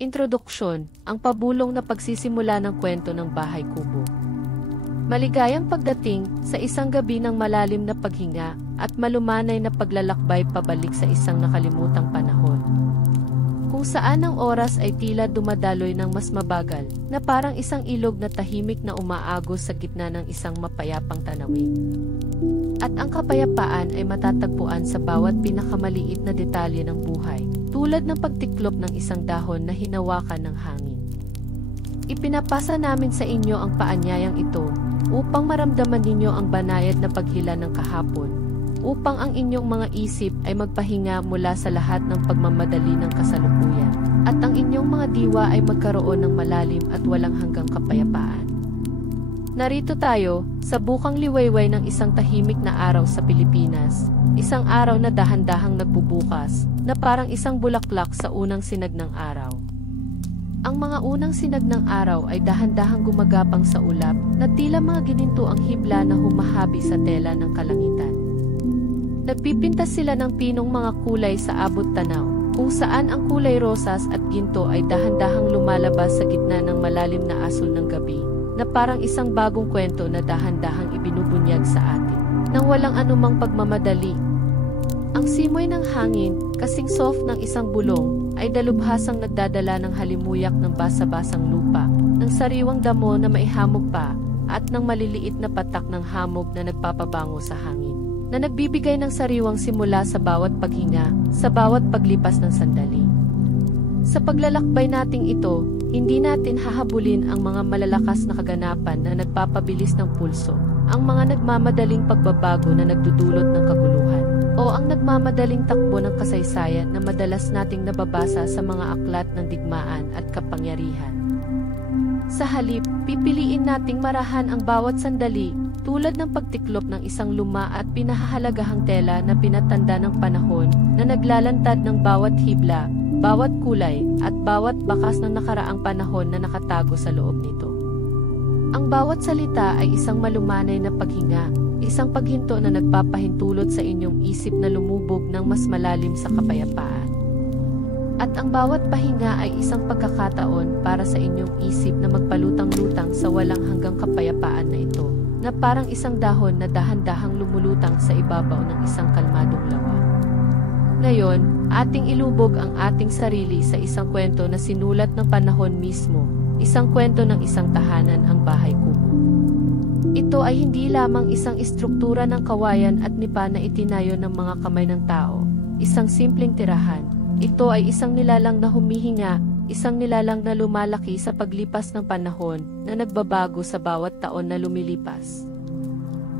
Introduksyon, ang pabulong na pagsisimula ng kwento ng Bahay Kubo. Maligayang pagdating sa isang gabi ng malalim na paghinga at malumanay na paglalakbay pabalik sa isang nakalimutang panahon. Kung saan ang oras ay tila dumadaloy ng mas mabagal, na parang isang ilog na tahimik na umaagos sa gitna ng isang mapayapang tanawin. At ang kapayapaan ay matatagpuan sa bawat pinakamaliit na detalye ng buhay, tulad ng pagtiklop ng isang dahon na hinawakan ng hangin. Ipinapasa namin sa inyo ang paanyayang ito, upang maramdaman ninyo ang banayad na paghila ng kahapon, upang ang inyong mga isip ay magpahinga mula sa lahat ng pagmamadali ng kasalukuyan, at ang inyong mga diwa ay magkaroon ng malalim at walang hanggang kapayapaan. Narito tayo, sa bukang liwayway ng isang tahimik na araw sa Pilipinas, isang araw na dahan-dahang nagbubukas, na parang isang bulaklak sa unang sinag ng araw. Ang mga unang sinag ng araw ay dahan-dahang gumagapang sa ulap, na tila mga ginintuang hibla na humahabi sa tela ng kalangitan. Nagpipintas sila ng pinong mga kulay sa abot tanaw, kung saan ang kulay rosas at ginto ay dahan-dahang lumalabas sa gitna ng malalim na asul ng gabi, na parang isang bagong kwento na dahan-dahang ibinubunyag sa atin, nang walang anumang pagmamadali. Ang simoy ng hangin, kasing soft ng isang bulong, ay dalubhasang nagdadala ng halimuyak ng basa-basang lupa, ng sariwang damo na maihamog pa, at ng maliliit na patak ng hamog na nagpapabango sa hangin, na nagbibigay ng sariwang simula sa bawat paghinga, sa bawat paglipas ng sandali. Sa paglalakbay nating ito, hindi natin hahabulin ang mga malalakas na kaganapan na nagpapabilis ng pulso, ang mga nagmamadaling pagbabago na nagdudulot ng kaguluhan, o ang nagmamadaling takbo ng kasaysayan na madalas nating nababasa sa mga aklat ng digmaan at kapangyarihan. Sa halip, pipiliin nating marahan ang bawat sandali, tulad ng pagtiklop ng isang luma at pinahahalagahang tela na pinatanda ng panahon, na naglalantad ng bawat hibla, bawat kulay, at bawat bakas ng nakaraang panahon na nakatago sa loob nito. Ang bawat salita ay isang malumanay na paghinga, isang paghinto na nagpapahintulot sa inyong isip na lumubog ng mas malalim sa kapayapaan. At ang bawat pahinga ay isang pagkakataon para sa inyong isip na magpalutang-lutang sa walang hanggang kapayapaan na ito, na parang isang dahon na dahan-dahang lumulutang sa ibabaw ng isang kalmadong lawa. Ngayon, ating ilubog ang ating sarili sa isang kwento na sinulat ng panahon mismo, isang kwento ng isang tahanan, ang Bahay Kubo. Ito ay hindi lamang isang istruktura ng kawayan at nipa na itinayo ng mga kamay ng tao, isang simpleng tirahan. Ito ay isang nilalang na humihinga, isang nilalang na lumalaki sa paglipas ng panahon, na nagbabago sa bawat taon na lumilipas.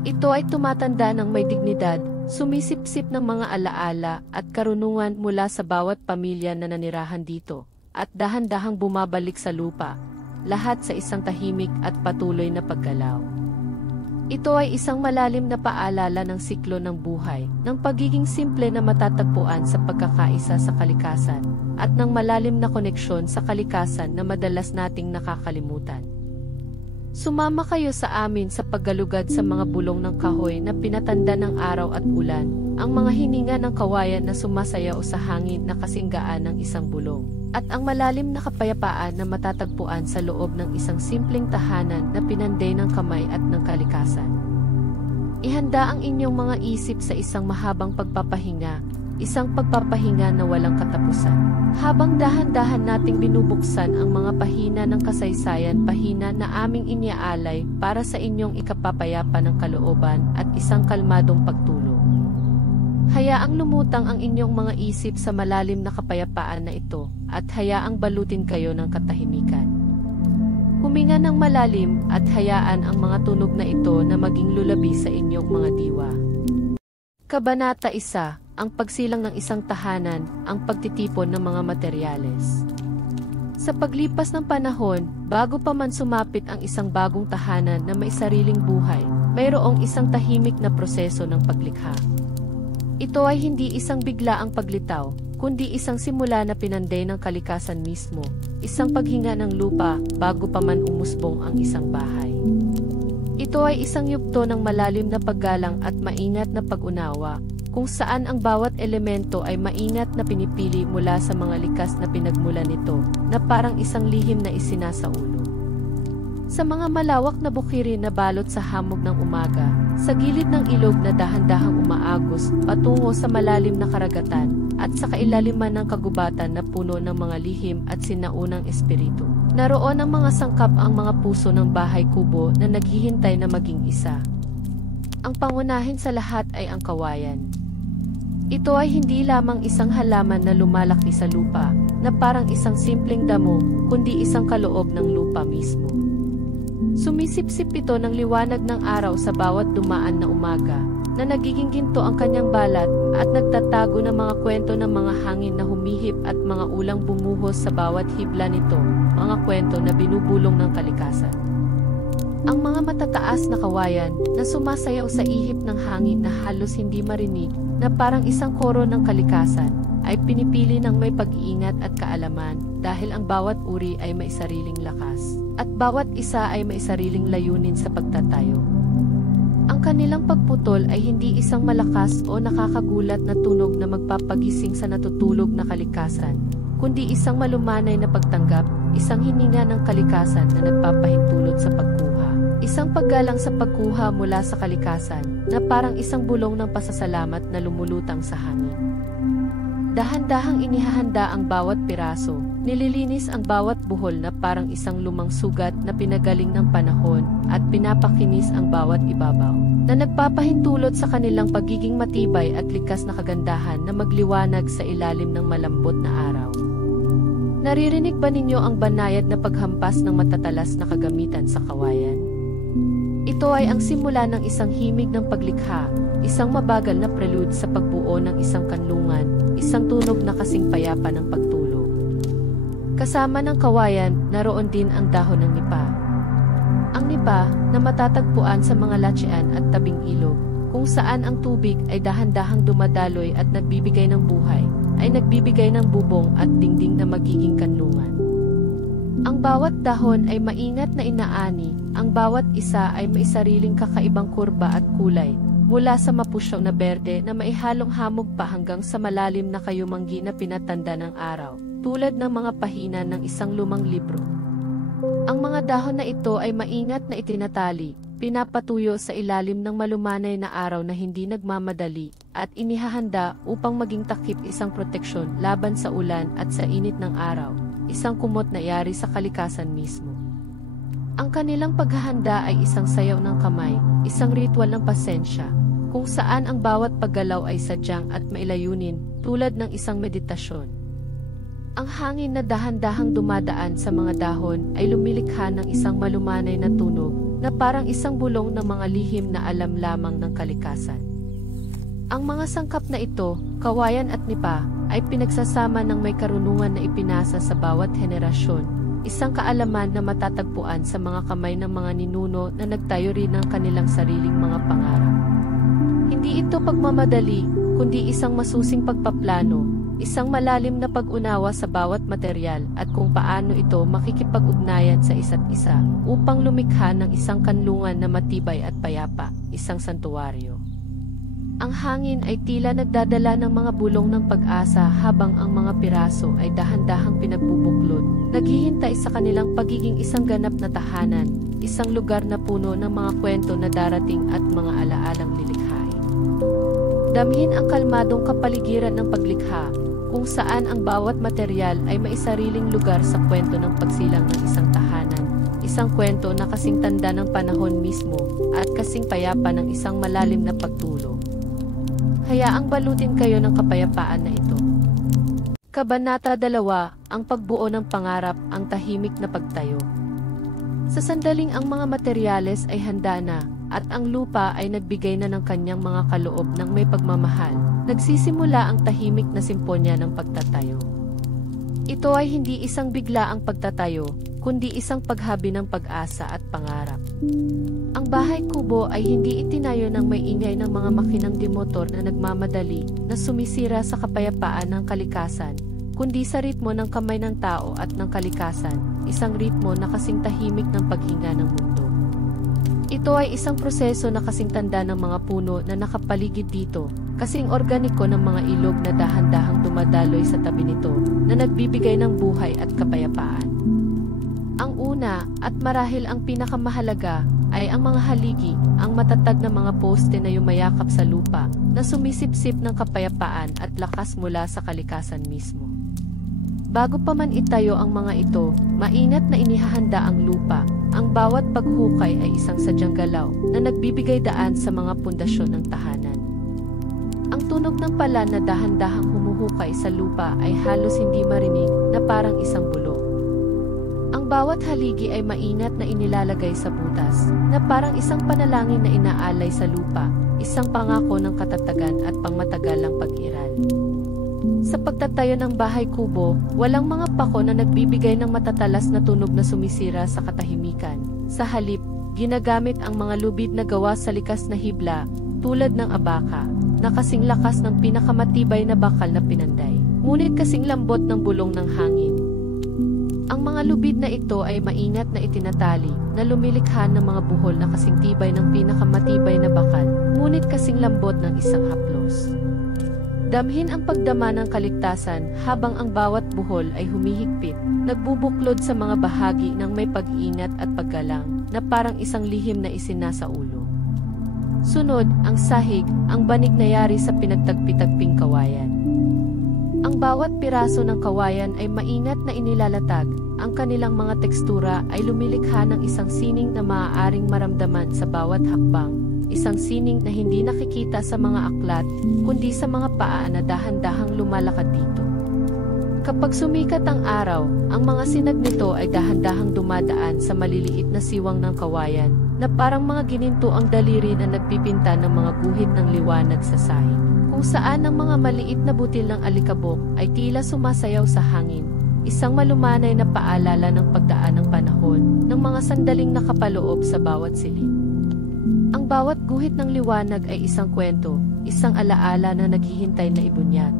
Ito ay tumatanda ng may dignidad, sumisipsip ng mga alaala at karunungan mula sa bawat pamilya na nanirahan dito, at dahan-dahang bumabalik sa lupa, lahat sa isang tahimik at patuloy na paggalaw. Ito ay isang malalim na paalala ng siklo ng buhay, ng pagiging simple na matatagpuan sa pagkakaisa sa kalikasan, at ng malalim na koneksyon sa kalikasan na madalas nating nakakalimutan. Sumama kayo sa amin sa paggalugad sa mga bulong ng kahoy na pinatanda ng araw at ulan, ang mga hininga ng kawayan na sumasayaw sa hangin na kasinggaan ng isang bulong, at ang malalim na kapayapaan na matatagpuan sa loob ng isang simpleng tahanan na pinanday ng kamay at ng kalikasan. Ihanda ang inyong mga isip sa isang mahabang pagpapahinga, isang pagpapahinga na walang katapusan. Habang dahan-dahan nating binubuksan ang mga pahina ng kasaysayan, pahina na aming iniaalay para sa inyong ikapapayapa ng kalooban at isang kalmadong pagtulog. Hayaang lumutang ang inyong mga isip sa malalim na kapayapaan na ito, at hayaang balutin kayo ng katahimikan. Huminga ng malalim at hayaan ang mga tunog na ito na maging lulabi sa inyong mga diwa. Kabanata 1. Ang pagsilang ng isang tahanan, ang pagtitipon ng mga materyales. Sa paglipas ng panahon, bago pa man sumapit ang isang bagong tahanan na may sariling buhay, mayroong isang tahimik na proseso ng paglikha. Ito ay hindi isang biglaang paglitaw, kundi isang simula na pinanday ng kalikasan mismo, isang paghinga ng lupa bago pa man umusbong ang isang bahay. Ito ay isang yugto ng malalim na paggalang at maingat na pag-unawa, kung saan ang bawat elemento ay maingat na pinipili mula sa mga likas na pinagmulan nito, na parang isang lihim na isinasaulo. Sa mga malawak na bukirin na balot sa hamog ng umaga, sa gilid ng ilog na dahan-dahang umaagos patungo sa malalim na karagatan, at sa kailaliman ng kagubatan na puno ng mga lihim at sinaunang espiritu. Naroon ang mga sangkap ang mga puso ng bahay kubo na naghihintay na maging isa. Ang pangunahin sa lahat ay ang kawayan. Ito ay hindi lamang isang halaman na lumalaki sa lupa, na parang isang simpleng damo, kundi isang kaloob ng lupa mismo. Sumisipsip ito ng liwanag ng araw sa bawat dumaan na umaga, na nagiging ginto ang kanyang balat at nagtatago ng mga kwento ng mga hangin na humihip at mga ulang bumuhos sa bawat hibla nito, mga kwento na binubulong ng kalikasan. Ang mga matataas na kawayan na sumasayaw sa ihip ng hangin na halos hindi marinig, na parang isang koro ng kalikasan, ay pinipili ng may pag-iingat at kaalaman dahil ang bawat uri ay may sariling lakas, at bawat isa ay may sariling layunin sa pagtatayo. Ang kanilang pagputol ay hindi isang malakas o nakakagulat na tunog na magpapagising sa natutulog na kalikasan, kundi isang malumanay na pagtanggap, isang hininga ng kalikasan na nagpapahintulot sa pagkuha, isang paggalang sa pagkuha mula sa kalikasan, na parang isang bulong ng pasasalamat na lumulutang sa hangin. Dahan-dahang inihahanda ang bawat piraso, nililinis ang bawat buhol na parang isang lumang sugat na pinagaling ng panahon, at pinapakinis ang bawat ibabaw, na nagpapahintulot sa kanilang pagiging matibay at likas na kagandahan na magliwanag sa ilalim ng malambot na araw. Naririnig ba ninyo ang banayad na paghampas ng matatalas na kagamitan sa kawayan? Ito ay ang simula ng isang himig ng paglikha, isang mabagal na prelude sa pagbuo ng isang kanlungan, isang tunog na kasing payapa ng pagtulog. Kasama ng kawayan, naroon din ang dahon ng nipa. Ang nipa, na matatagpuan sa mga latsyan at tabing ilog, kung saan ang tubig ay dahan-dahang dumadaloy at nagbibigay ng buhay, ay nagbibigay ng bubong at dingding na magiging kanlungan. Ang bawat dahon ay maingat na inaani, ang bawat isa ay may sariling kakaibang kurba at kulay, mula sa mapusyaw na berde na maihalong hamog pa hanggang sa malalim na kayumanggi na pinatanda ng araw, tulad ng mga pahina ng isang lumang libro. Ang mga dahon na ito ay maingat na itinatali, pinapatuyo sa ilalim ng malumanay na araw na hindi nagmamadali, at inihahanda upang maging takip isang proteksyon laban sa ulan at sa init ng araw, isang kumot na yari sa kalikasan mismo. Ang kanilang paghahanda ay isang sayaw ng kamay, isang ritual ng pasensya, kung saan ang bawat paggalaw ay sadyang at mailayunin, tulad ng isang meditasyon. Ang hangin na dahan-dahang dumadaan sa mga dahon ay lumilikha ng isang malumanay na tunog, na parang isang bulong ng mga lihim na alam lamang ng kalikasan. Ang mga sangkap na ito, kawayan at nipa, ay pinagsasama ng may karunungan na ipinasa sa bawat henerasyon, isang kaalaman na matatagpuan sa mga kamay ng mga ninuno na nagtayo rin ng kanilang sariling mga pangarap. Hindi ito pagmamadali, kundi isang masusing pagpaplano, isang malalim na pag-unawa sa bawat material at kung paano ito makikipag-ugnayan sa isa't isa upang lumikha ng isang kanlungan na matibay at payapa, isang santuwaryo. Ang hangin ay tila nagdadala ng mga bulong ng pag-asa habang ang mga piraso ay dahan-dahang pinagbubuklod, naghihintay sa kanilang pagiging isang ganap na tahanan, isang lugar na puno ng mga kwento na darating at mga alaalang lilikhain. Damhin ang kalmadong kapaligiran ng paglikha, kung saan ang bawat material ay may sariling lugar sa kwento ng pagsilang ng isang tahanan, isang kwento na kasing tanda ng panahon mismo, at kasing payapa ng isang malalim na pagtulog. Hayaang balutin kayo ng kapayapaan na ito. Kabanata 2, ang pagbuo ng pangarap, ang tahimik na pagtayo. Sa sandaling ang mga materyales ay handa na, at ang lupa ay nagbigay na ng kanyang mga kaloob ng may pagmamahal, nagsisimula ang tahimik na simponya ng pagtatayo. Ito ay hindi isang biglaang pagtatayo, kundi isang paghabi ng pag-asa at pangarap. Ang bahay kubo ay hindi itinayo ng may ingay ng mga makinang demotor na nagmamadali, na sumisira sa kapayapaan ng kalikasan, kundi sa ritmo ng kamay ng tao at ng kalikasan, isang ritmo na kasing tahimik ng paghinga ng mundo. Ito ay isang proseso na kasing tanda ng mga puno na nakapaligid dito, kasing organiko ng mga ilog na dahan-dahang dumadaloy sa tabi nito, na nagbibigay ng buhay at kapayapaan. Ang una, at marahil ang pinakamahalaga, ay ang mga haligi, ang matatag na mga poste na yumayakap sa lupa, na sumisipsip ng kapayapaan at lakas mula sa kalikasan mismo. Bago pa man itayo ang mga ito, mainat na inihahanda ang lupa. Ang bawat paghukay ay isang sadyang galaw na nagbibigay daan sa mga pundasyon ng tahanan. Ang tunog ng pala na dahan-dahang humuhukay sa lupa ay halos hindi marinig na parang isang bulong. Ang bawat haligi ay mainat na inilalagay sa butas na parang isang panalangin na inaalay sa lupa, isang pangako ng katatagan at pangmatagalang pag-iral. Sa pagtatayo ng bahay kubo, walang mga pako na nagbibigay ng matatalas na tunog na sumisira sa katahimikan. Sa halip, ginagamit ang mga lubid na gawa sa likas na hibla, tulad ng abaka, na kasing lakas ng pinakamatibay na bakal na pinanday, ngunit kasing lambot ng bulong ng hangin. Ang mga lubid na ito ay maingat na itinatali, na lumilikha ng mga buhol na kasing tibay ng pinakamatibay na bakal, ngunit kasing lambot ng isang haplos. Damhin ang pagdama ng kaligtasan habang ang bawat buhol ay humihigpit, nagbubuklod sa mga bahagi ng may pag-ingat at paggalang, na parang isang lihim na isinasa ulo. Sunod, ang sahig, ang banig na yari sa pinagtagpi-tagping kawayan. Ang bawat piraso ng kawayan ay maingat na inilalatag, ang kanilang mga tekstura ay lumilikha ng isang sining na maaaring maramdaman sa bawat hakbang. Isang sining na hindi nakikita sa mga aklat, kundi sa mga paa na dahan-dahang lumalakad dito. Kapag sumikat ang araw, ang mga sinag nito ay dahan-dahang dumadaan sa maliliit na siwang ng kawayan, na parang mga gininto ang daliri na nagpipinta ng mga guhit ng liwanag sa sahig, kung saan ang mga maliit na butil ng alikabok ay tila sumasayaw sa hangin, isang malumanay na paalala ng pagdaan ng panahon, ng mga sandaling nakapaloob sa bawat silid. Ang bawat guhit ng liwanag ay isang kwento, isang alaala na naghihintay na ibunyag.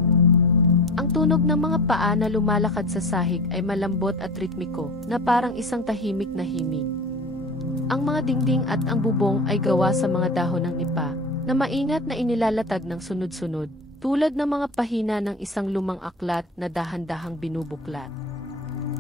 Ang tunog ng mga paa na lumalakad sa sahig ay malambot at ritmiko, na parang isang tahimik na himig. Ang mga dingding at ang bubong ay gawa sa mga dahon ng nipa, na maingat na inilalatag ng sunod-sunod, tulad ng mga pahina ng isang lumang aklat na dahan-dahang binubuklat.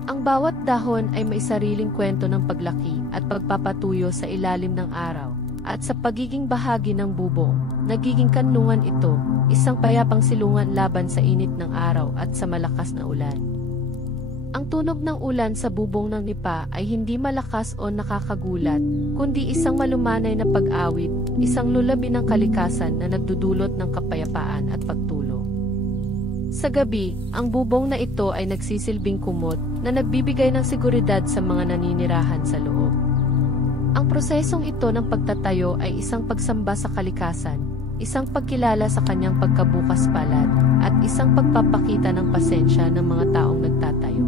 Ang bawat dahon ay may sariling kwento ng paglaki at pagpapatuyo sa ilalim ng araw. At sa pagiging bahagi ng bubong, nagiging kanlungan ito, isang payapang silungan laban sa init ng araw at sa malakas na ulan. Ang tunog ng ulan sa bubong ng nipa ay hindi malakas o nakakagulat, kundi isang malumanay na pag-awit, isang lulabi ng kalikasan na nagdudulot ng kapayapaan at pagtulog. Sa gabi, ang bubong na ito ay nagsisilbing kumot na nagbibigay ng seguridad sa mga naninirahan sa loob. Ang prosesong ito ng pagtatayo ay isang pagsamba sa kalikasan, isang pagkilala sa kanyang pagkabukas palad, at isang pagpapakita ng pasensya ng mga taong nagtatayo.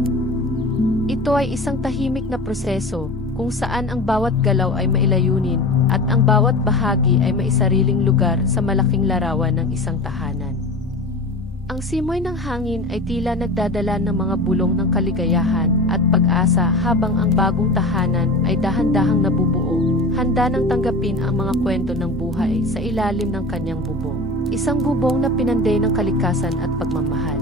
Ito ay isang tahimik na proseso, kung saan ang bawat galaw ay mailayunin, at ang bawat bahagi ay may sariling lugar sa malaking larawan ng isang tahanan. Ang simoy ng hangin ay tila nagdadala ng mga bulong ng kaligayahan at pag-asa habang ang bagong tahanan ay dahan-dahang nabubuo, handa nang tanggapin ang mga kwento ng buhay sa ilalim ng kanyang bubong. Isang bubong na pinanday ng kalikasan at pagmamahal.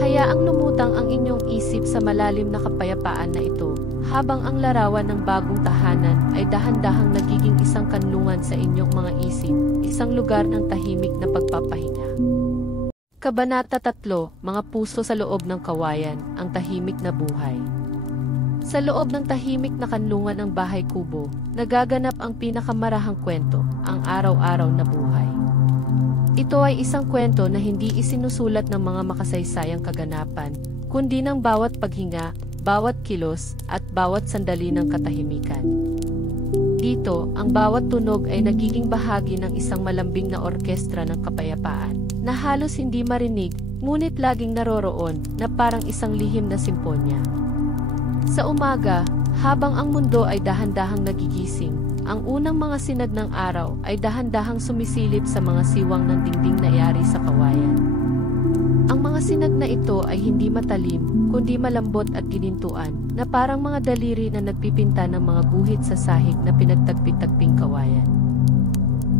Hayaang lumutang ang inyong isip sa malalim na kapayapaan na ito, habang ang larawan ng bagong tahanan ay dahan-dahang nagiging isang kanlungan sa inyong mga isip, isang lugar ng tahimik na pagpapahinga. Kabanata 3, Mga puso sa loob ng kawayan, ang tahimik na buhay. Sa loob ng tahimik na kanlungan ng bahay kubo, nagaganap ang pinakamarahang kwento, ang araw-araw na buhay. Ito ay isang kwento na hindi isinusulat ng mga makasaysayang kaganapan, kundi ng bawat paghinga, bawat kilos, at bawat sandali ng katahimikan. Dito, ang bawat tunog ay nagiging bahagi ng isang malambing na orkestra ng kapayapaan, na halos hindi marinig, ngunit laging naroroon, na parang isang lihim na simponya. Sa umaga, habang ang mundo ay dahan-dahang nagigising, ang unang mga sinag ng araw ay dahan-dahang sumisilip sa mga siwang ng dingding na yari sa kawayan. Ang mga sinag na ito ay hindi matalim, kundi malambot at ginintuan, na parang mga daliri na nagpipinta ng mga guhit sa sahig na pinagtagpi-tagping kawayan.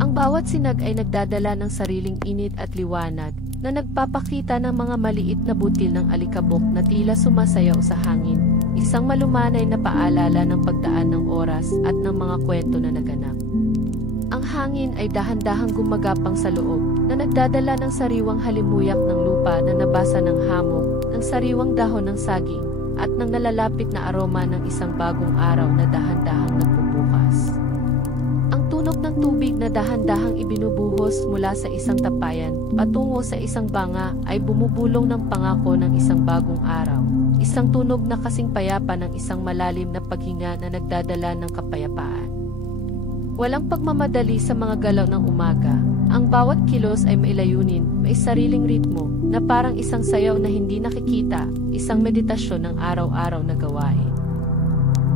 Ang bawat sinag ay nagdadala ng sariling init at liwanag, na nagpapakita ng mga maliit na butil ng alikabok na tila sumasayaw sa hangin, isang malumanay na paalala ng pagdaan ng oras at ng mga kwento na naganap. Ang hangin ay dahan-dahang gumagapang sa loob, na nagdadala ng sariwang halimuyak ng lupa na nabasa ng hamog, ng sariwang dahon ng saging, at ng nalalapit na aroma ng isang bagong araw na dahan-dahang nagbubukas. Ang tunog ng tubig na dahan-dahang ibinubuhos mula sa isang tapayan patungo sa isang banga ay bumubulong ng pangako ng isang bagong araw, isang tunog na kasing payapa ng isang malalim na paghinga na nagdadala ng kapayapaan. Walang pagmamadali sa mga galaw ng umaga. Ang bawat kilos ay may layunin, may sariling ritmo, na parang isang sayaw na hindi nakikita, isang meditasyon ng araw-araw na gawain.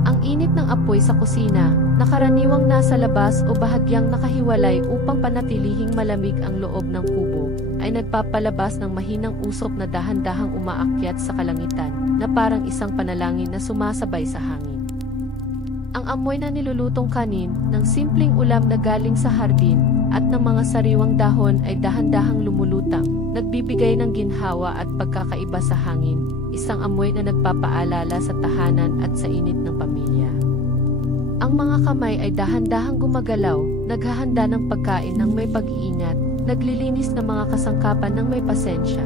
Ang init ng apoy sa kusina, na karaniwang nasa labas o bahagyang nakahiwalay upang panatilihing malamig ang loob ng kubo, ay nagpapalabas ng mahinang usok na dahan-dahang umaakyat sa kalangitan, na parang isang panalangin na sumasabay sa hangin. Ang amoy na nilulutong kanin, ng simpleng ulam na galing sa hardin, at ng mga sariwang dahon ay dahan-dahang lumulutang, nagbibigay ng ginhawa at pagkakaiba sa hangin, isang amoy na nagpapaalala sa tahanan at sa init ng pamilya. Ang mga kamay ay dahan-dahang gumagalaw, naghahanda ng pagkain ng may pag-iingat, naglilinis ng mga kasangkapan ng may pasensya.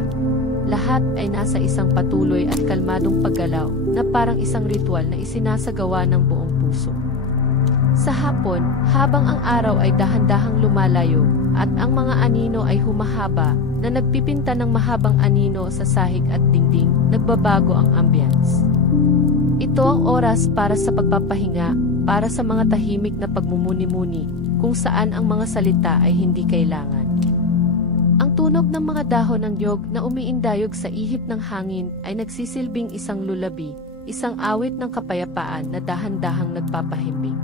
Lahat ay nasa isang patuloy at kalmadong paggalaw, na parang isang ritual na isinasagawa ng buong puso. Sa hapon, habang ang araw ay dahan-dahang lumalayo, at ang mga anino ay humahaba, na nagpipinta ng mahabang anino sa sahig at dingding, nagbabago ang ambience. Ito ang oras para sa pagpapahinga, para sa mga tahimik na pagmumuni-muni, kung saan ang mga salita ay hindi kailangan. Ang tunog ng mga dahon ng niyog na umiindayog sa ihip ng hangin ay nagsisilbing isang lulabi, isang awit ng kapayapaan na dahan-dahang nagpapahimbing.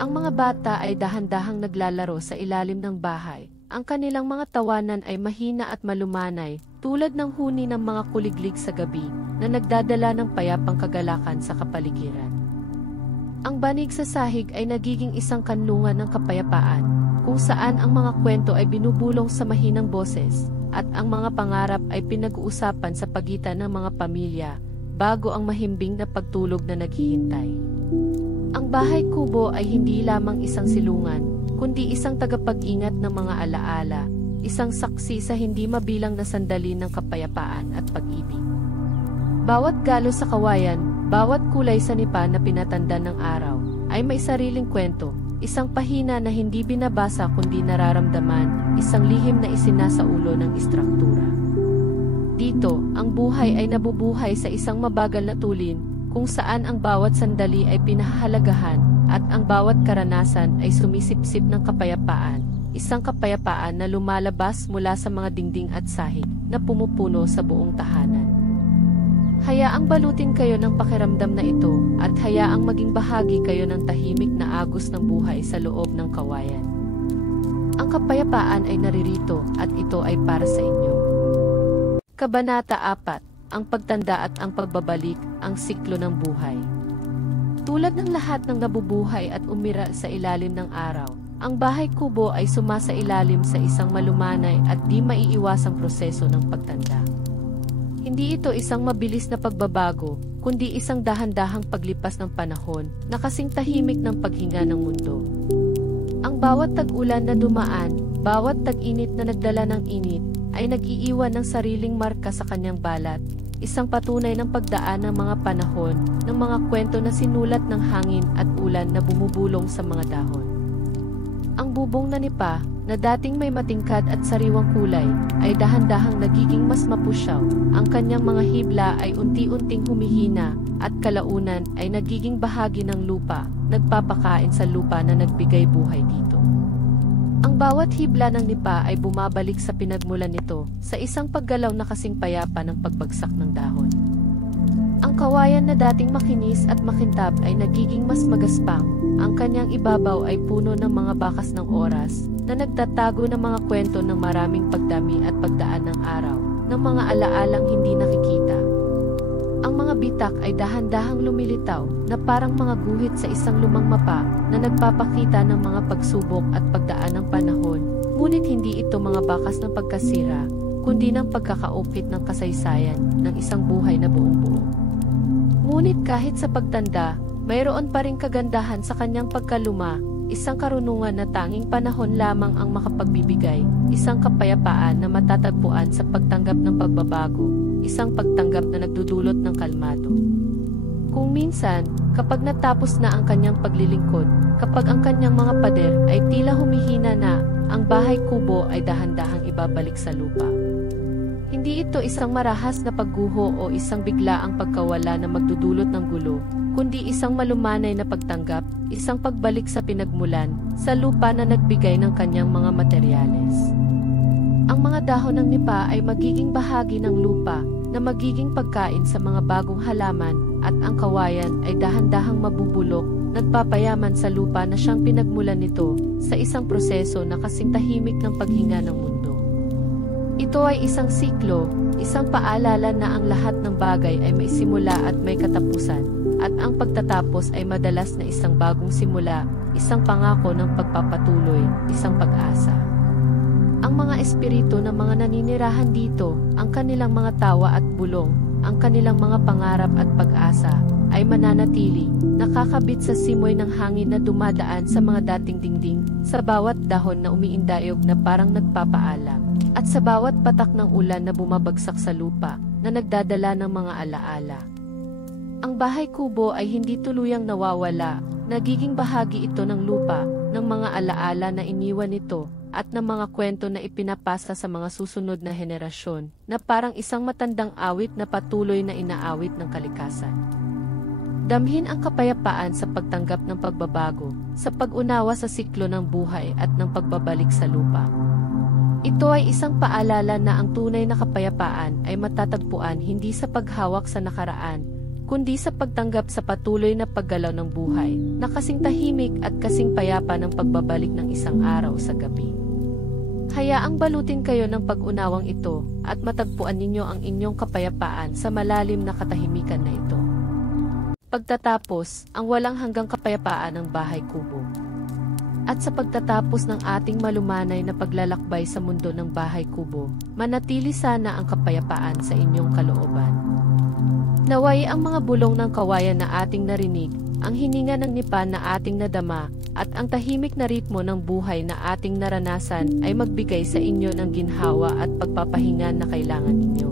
Ang mga bata ay dahan-dahang naglalaro sa ilalim ng bahay. Ang kanilang mga tawanan ay mahina at malumanay, tulad ng huni ng mga kuliglig sa gabi, na nagdadala ng payapang kagalakan sa kapaligiran. Ang banig sa sahig ay nagiging isang kanlungan ng kapayapaan, kung saan ang mga kwento ay binubulong sa mahinang boses, at ang mga pangarap ay pinag-uusapan sa pagitan ng mga pamilya, bago ang mahimbing na pagtulog na naghihintay. Ang bahay kubo ay hindi lamang isang silungan, kundi isang tagapag-ingat ng mga alaala, isang saksi sa hindi mabilang na sandali ng kapayapaan at pag-ibig. Bawat galo sa kawayan, bawat kulay sa nipa na pinatanda ng araw, ay may sariling kwento, isang pahina na hindi binabasa kundi nararamdaman, isang lihim na isinasaulo ng istruktura. Dito, ang buhay ay nabubuhay sa isang mabagal na tulin, kung saan ang bawat sandali ay pinahahalagahan, at ang bawat karanasan ay sumisipsip ng kapayapaan, isang kapayapaan na lumalabas mula sa mga dingding at sahig, na pumupuno sa buong tahanan. Hayaang balutin kayo ng pakiramdam na ito, at hayaang maging bahagi kayo ng tahimik na agos ng buhay sa loob ng kawayan. Ang kapayapaan ay naririto, at ito ay para sa inyo. Kabanata 4. Ang pagtanda at ang pagbabalik, ang siklo ng buhay. Tulad ng lahat ng nabubuhay at umira sa ilalim ng araw, ang bahay kubo ay sumasailalim sa isang malumanay at di maiiwasang proseso ng pagtanda. Hindi ito isang mabilis na pagbabago, kundi isang dahan-dahang paglipas ng panahon, na kasing tahimik ng paghinga ng mundo. Ang bawat tag-ulan na dumaan, bawat tag-init na nagdala ng init, ay nag-iiwan ng sariling marka sa kanyang balat, isang patunay ng pagdaan ng mga panahon, ng mga kwento na sinulat ng hangin at ulan na bumubulong sa mga dahon. Ang bubong na nipa, na dating may matingkad at sariwang kulay, ay dahan-dahang nagiging mas mapusyaw. Ang kanyang mga hibla ay unti-unting humihina, at kalaunan ay nagiging bahagi ng lupa, nagpapakain sa lupa na nagbigay buhay dito. Ang bawat hibla ng nipa ay bumabalik sa pinagmulan nito, sa isang paggalaw na kasing payapa ng pagbagsak ng dahon. Ang kawayan na dating makinis at makintab ay nagiging mas magaspang, ang kanyang ibabaw ay puno ng mga bakas ng oras na nagtatago ng mga kwento ng maraming pagdami at pagdaan ng araw, ng mga alaalang hindi nakikita. Ang mga bitak ay dahan-dahang lumilitaw na parang mga guhit sa isang lumang mapa na nagpapakita ng mga pagsubok at pagdaan ng panahon, ngunit hindi ito mga bakas ng pagkasira, kundi ng pagkakaukit ng kasaysayan ng isang buhay na buong-buo. Ngunit kahit sa pagtanda, mayroon pa ring kagandahan sa kanyang pagkaluma, isang karunungan na tanging panahon lamang ang makapagbibigay, isang kapayapaan na matatagpuan sa pagtanggap ng pagbabago, isang pagtanggap na nagdudulot ng kalmado. Kung minsan, kapag natapos na ang kanyang paglilingkod, kapag ang kanyang mga pader ay tila humihina na, ang bahay kubo ay dahan-dahang ibabalik sa lupa. Hindi ito isang marahas na pagguho o isang biglaang pagkawala na magdudulot ng gulo, kundi isang malumanay na pagtanggap, isang pagbalik sa pinagmulan, sa lupa na nagbigay ng kanyang mga materyales. Ang mga dahon ng nipa ay magiging bahagi ng lupa, na magiging pagkain sa mga bagong halaman, at ang kawayan ay dahan-dahang mabubulok, nagpapayaman sa lupa na siyang pinagmulan nito, sa isang proseso na kasing tahimik ng paghinga ng mundo. Ito ay isang siklo, isang paalala na ang lahat ng bagay ay may simula at may katapusan, at ang pagtatapos ay madalas na isang bagong simula, isang pangako ng pagpapatuloy, isang pag-asa. Ang mga espiritu ng mga naninirahan dito, ang kanilang mga tawa at bulong, ang kanilang mga pangarap at pag-asa, ay mananatili, nakakabit sa simoy ng hangin na dumadaan sa mga dating dingding, sa bawat dahon na umiindayog na parang nagpapaalam, at sa bawat patak ng ulan na bumabagsak sa lupa, na nagdadala ng mga alaala. Ang bahay kubo ay hindi tuluyang nawawala, nagiging bahagi ito ng lupa, ng mga alaala na iniwan nito, at ng mga kwento na ipinapasa sa mga susunod na henerasyon, na parang isang matandang awit na patuloy na inaawit ng kalikasan. Damhin ang kapayapaan sa pagtanggap ng pagbabago, sa pag-unawa sa siklo ng buhay at ng pagbabalik sa lupa. Ito ay isang paalala na ang tunay na kapayapaan ay matatagpuan hindi sa paghawak sa nakaraan, kundi sa pagtanggap sa patuloy na paggalaw ng buhay, na kasing tahimik at kasing payapa ng pagbabalik ng isang araw sa gabi. Hayaang balutin kayo ng pag-unawang ito, at matagpuan ninyo ang inyong kapayapaan sa malalim na katahimikan na ito. Pagtatapos, ang walang hanggang kapayapaan ng bahay kubo. At sa pagtatapos ng ating malumanay na paglalakbay sa mundo ng bahay kubo, manatili sana ang kapayapaan sa inyong kalooban. Naway ang mga bulong ng kawayan na ating narinig, ang hininga ng nipa na ating nadama, at ang tahimik na ritmo ng buhay na ating naranasan ay magbigay sa inyo ng ginhawa at pagpapahinga na kailangan ninyo.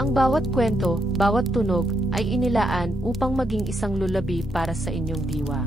Ang bawat kwento, bawat tunog, ay inilaan upang maging isang lulabi para sa inyong diwa.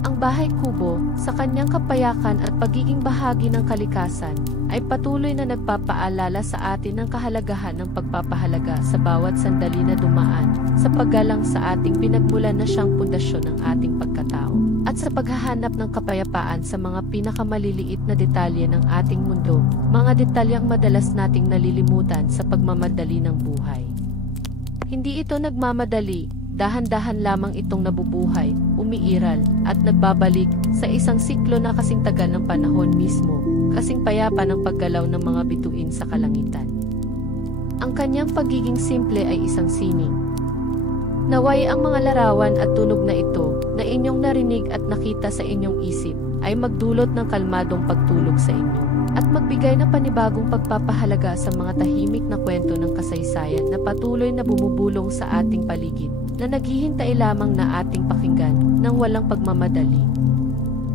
Ang bahay kubo, sa kanyang kapayakan at pagiging bahagi ng kalikasan, ay patuloy na nagpapaalala sa atin ng kahalagahan ng pagpapahalaga sa bawat sandali na dumaan, sa paggalang sa ating pinagmulan na siyang pundasyon ng ating pagkatao, at sa paghahanap ng kapayapaan sa mga pinakamaliliit na detalye ng ating mundo, mga detalyang madalas nating nalilimutan sa pagmamadali ng buhay. Hindi ito nagmamadali, dahan-dahan lamang itong nabubuhay, umiiral, at nagbabalik sa isang siklo na kasing tagal ng panahon mismo, kasing payapa ng paggalaw ng mga bituin sa kalangitan. Ang kanyang pagiging simple ay isang sining. Naway ang mga larawan at tunog na ito, na inyong narinig at nakita sa inyong isip, ay magdulot ng kalmadong pagtulog sa inyo, at magbigay ng panibagong pagpapahalaga sa mga tahimik na kwento ng kasaysayan na patuloy na bumubulong sa ating paligid, na naghihintay lamang na ating pakinggan ng walang pagmamadali.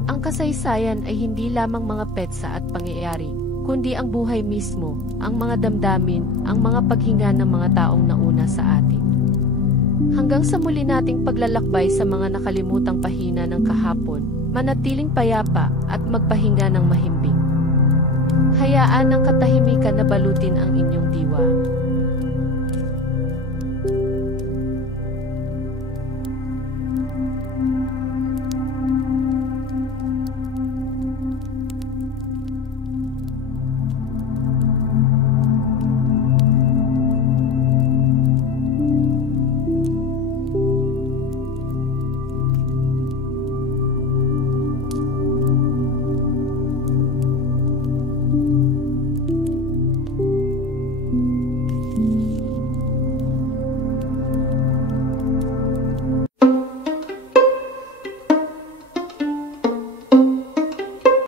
Ang kasaysayan ay hindi lamang mga petsa at pangyayari, kundi ang buhay mismo, ang mga damdamin, ang mga paghinga ng mga taong nauna sa atin. Hanggang sa muli nating paglalakbay sa mga nakalimutang pahina ng kahapon, manatiling payapa at magpahinga ng mahimbing. Hayaan ng katahimikan na balutin ang inyong diwa.